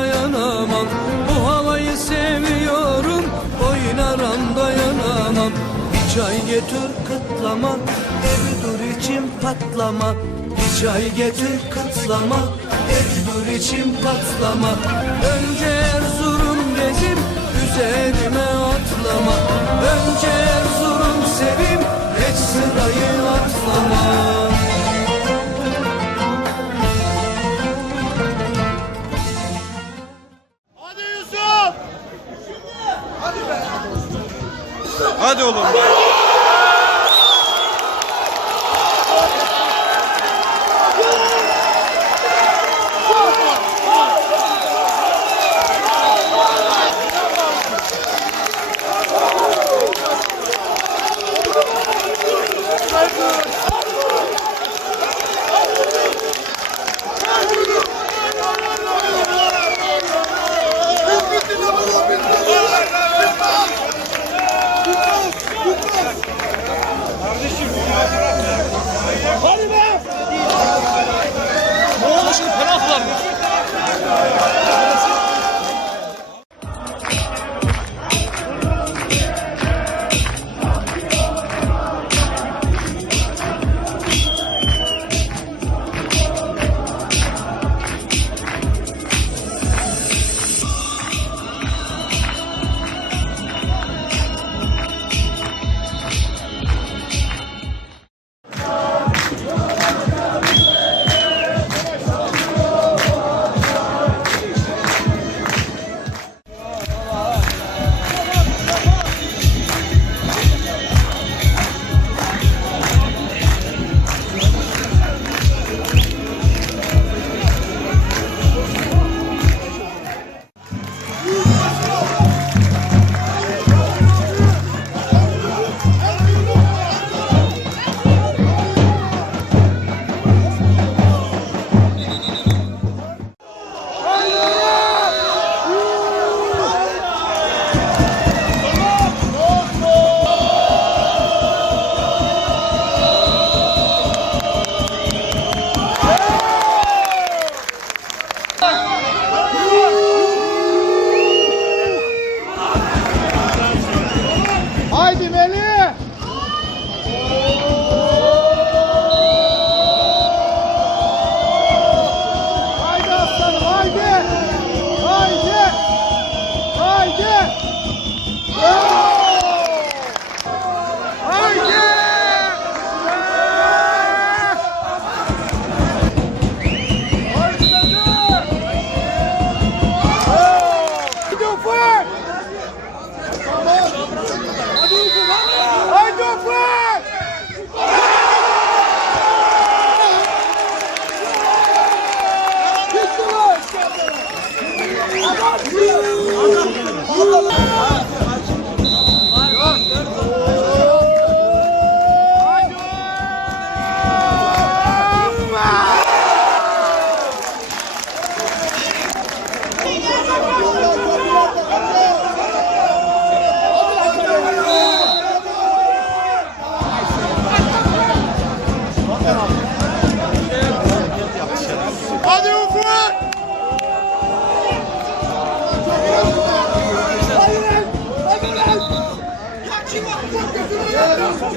dayanamam. Bu havayı seviyorum Oynarım dayanamam. Bir çay getir kıtlama Evi dur içim patlama. Bir çay getir kıtlama Evi dur içim patlama. Önce Erzurum gezim Üzerime atlama. Önce Erzurum sevim Geç sırayı atlama. Hadi oğlum.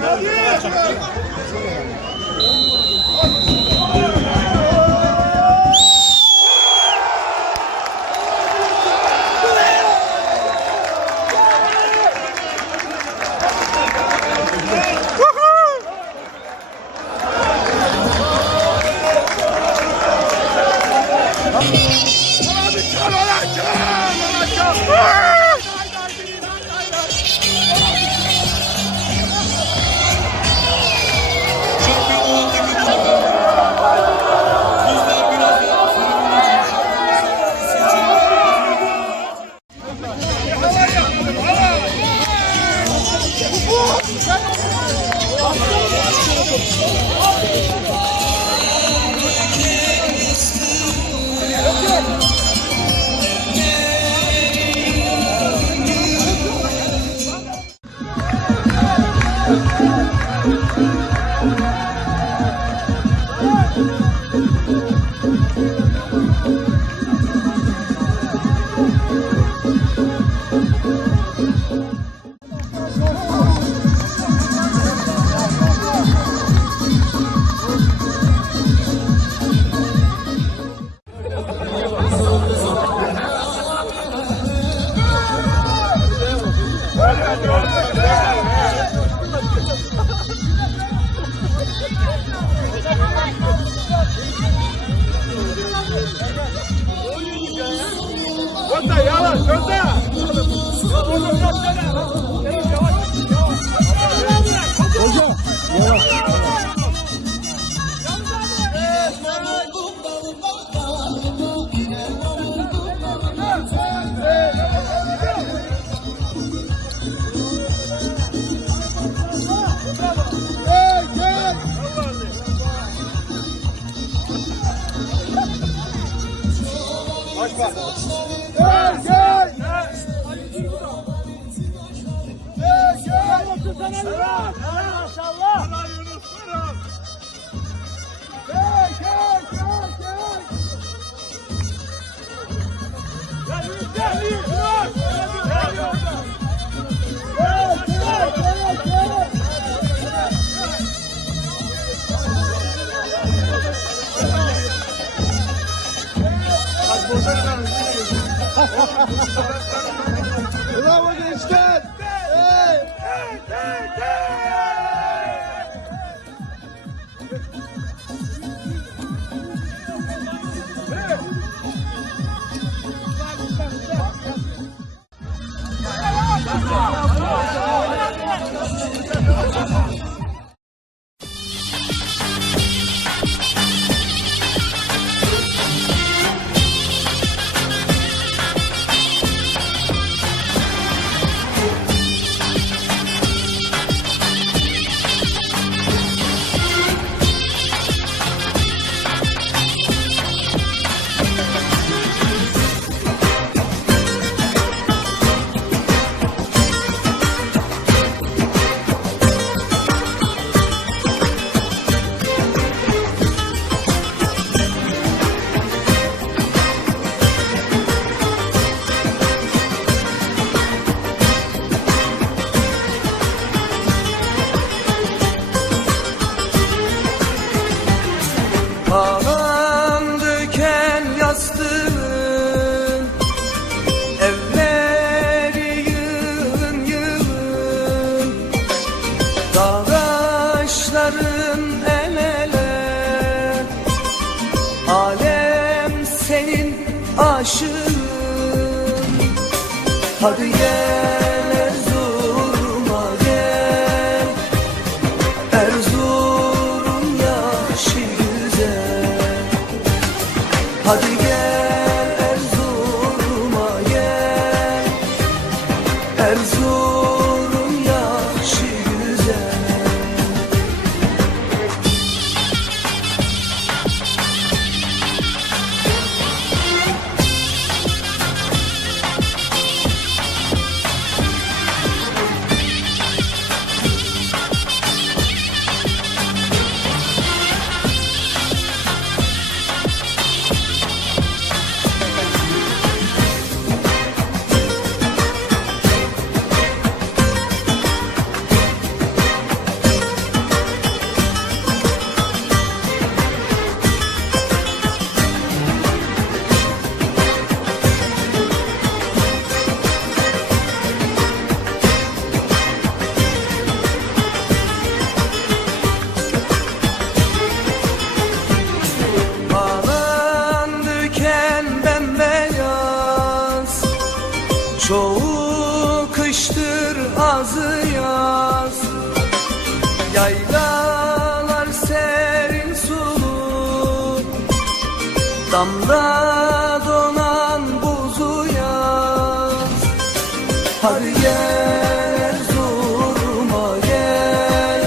Hadi. başkan. Gel gel. Gel gel. Gel gel. Hello, we're going to stay. Hadi gel Damda donan buzu yaz. Hadi gel Erzurum'a gel.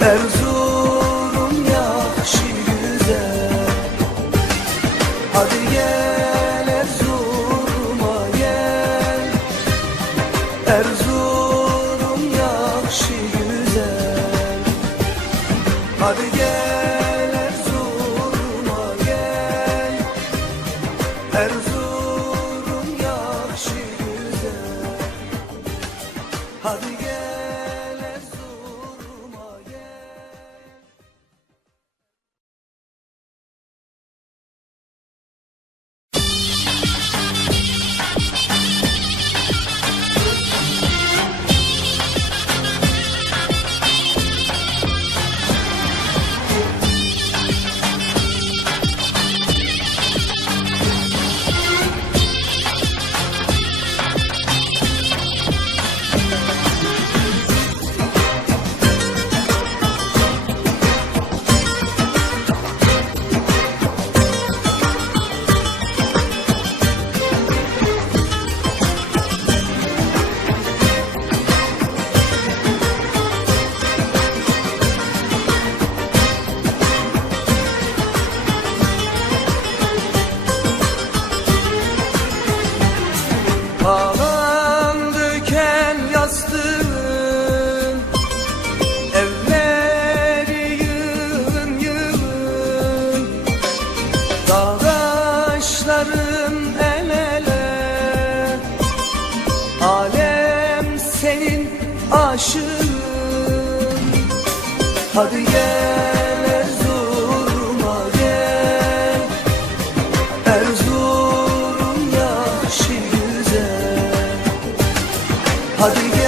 Erzurum yaşı güzel. Hadi gel Erzurum'a gel. Erzurum Hadi gel Erzurum'a gel. Erzurum yakşı güzel. Hadi gel